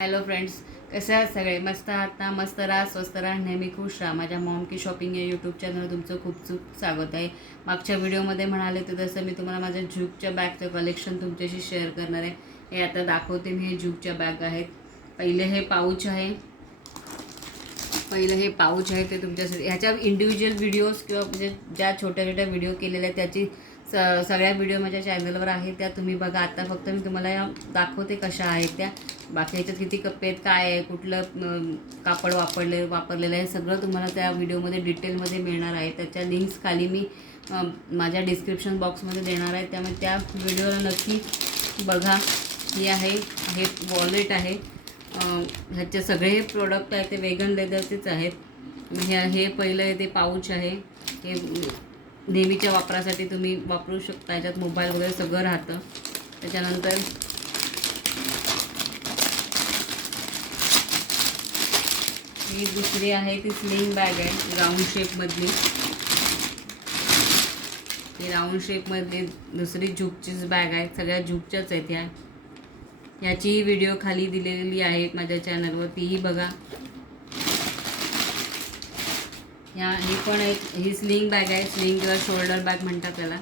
Hello friends, कसे आहात सगळे? मस्त आहात ना? मस्त राहा, स्वस्त राहा, नेहमी खुश राहा. माझ्या मॉम की शॉपिंग या यूट्यूब चॅनलवर तुमचं खूप स्वागत आहे. मागच्या व्हिडिओमध्ये म्हणाले तर तसं मी तुम्हाला माझ्या जूकच्या बॅगचं कलेक्शन तुमच्याशी शेअर करणार आहे. हे आता दाखवते मी. हे जूकच्या बॅग आहेत. पहिलं हे पाऊच आहे ते तुमच्यासाठी. ह्याच्या इंडिव्हिज्युअल व्हिडिओज किंवा म्हणजे ज्या छोट्या छोट्या व्हिडिओ केलेल्या आहेत त्याची सगळ्या व्हिडिओ माझ्या चॅनलवर आहेत, त्या तुम्ही बघा. आता फक्त मी तुम्हाला दाखवते कशा आहेत त्या. बाकी ह्याच्यात किती कप्पे आहेत, काय आहे, कुठलं कापड वापरलेलं आहे, सगळं तुम्हाला त्या व्हिडिओमध्ये डिटेलमध्ये मिळणार आहे. त्याच्या लिंक्स खाली मी माझ्या डिस्क्रिप्शन बॉक्समध्ये देणार आहे, त्यामुळे त्या व्हिडिओला नक्की बघा. हे वॉलेट आहे. ह्याचे सगळे प्रोडक्ट आहेत ते वेगन लेदरचेच आहेत. हे पहिलं आहे ते पाऊच आहे. हे नेहमीच्या वापरासाठी तुम्ही वापरू शकता. ह्याच्यात मोबाईल वगैरे सगळं राहतं. त्याच्यानंतर ही दुसरी आहे ती स्लिंग बॅग आहे, राऊंड शेपमधली. ही राऊंड शेपमधली दुसरी जूकचीच बॅग आहे. सगळ्या जूकच्याच आहेत ह्या. ह्याचीही व्हिडिओ खाली दिलेली आहेत माझ्या चॅनलवर, तीही बघा. ही पण ही स्लिंग बॅग आहे. स्लिंग किंवा शोल्डर बॅग म्हणतात त्याला.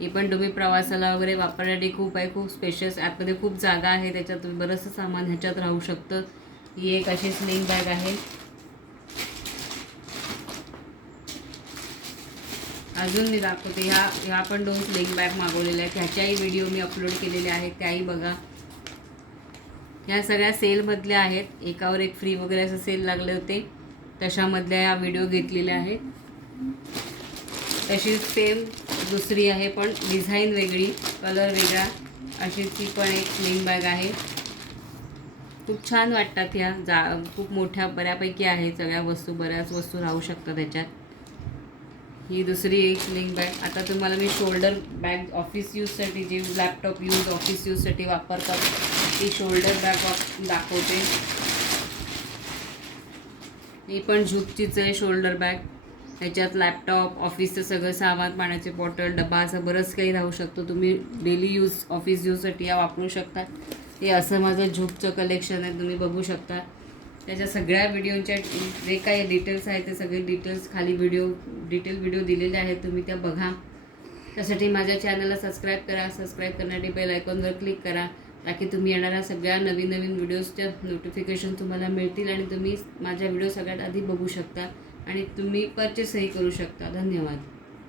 ही पण तुम्ही प्रवासाला वगैरे वापरण्यासाठी खूप स्पेशियस. आतमध्ये खूप जागा आहे, त्याच्यात बरंचसं सामान ह्याच्यात राहू शकतं. ही एक अशी स्लिंग बॅग आहे. अजून मी दाखवते. ह्या पण 2 स्लिंग बॅग मागवलेल्या आहेत. ह्याच्याही व्हिडिओ मी अपलोड केलेले आहेत, त्याही बघा. ह्या सगळ्या सेलमधल्या आहेत. एकावर एक फ्री वगैरे असं सेल लागले होते, तशामधल्या या व्हिडिओ घेतलेल्या आहेत. तशीच सेम दुसरी आहे, पण डिझाईन वेगळी, कलर वेगळा, अशी ती पण एक स्लिंग बॅग आहे. खूप छान वाटतात ह्या. खूप मोठ्या बऱ्यापैकी आहे. सगळ्या बऱ्याच वस्तू राहू शकतात त्याच्यात. ही दुसरी एक स्लिंग बॅग. आता तुम्हाला मी शोल्डर बॅग ऑफिस यूजसाठी, जे लॅपटॉप ऑफिस यूजसाठी वापरतात, ती शोल्डर बॅग दाखवते. ही पण जूकचीच आहे शोल्डर बॅग. त्याच्यात लॅपटॉप, ऑफिसचं सगळं सामान, पाण्याचे बॉटल, डबा, असं बरंच काही राहू शकतो. तुम्ही डेली ऑफिस यूजसाठी या वापरू शकता. हे असं माझं जूकचं कलेक्शन आहे, तुम्ही बघू शकता. त्याच्या सगळ्या व्हिडिओच्या जे काही डिटेल्स आहेत ते सगळे डिटेल्स खाली डिटेल व्हिडिओ दिलेले आहेत, तुम्ही त्या बघा. त्यासाठी माझ्या चॅनलला सबस्क्राईब करा. सबस्क्राईब करण्यासाठी बेल आयकॉनवर क्लिक करा, ताकी तुम्ही येणाऱ्या सगळ्या नवीन व्हिडिओजच्या नोटिफिकेशन तुम्हाला मिळतील आणि तुम्ही माझ्या व्हिडिओ सगळ्यात आधी बघू शकता आणि तुम्ही परचेसही करू शकता. धन्यवाद.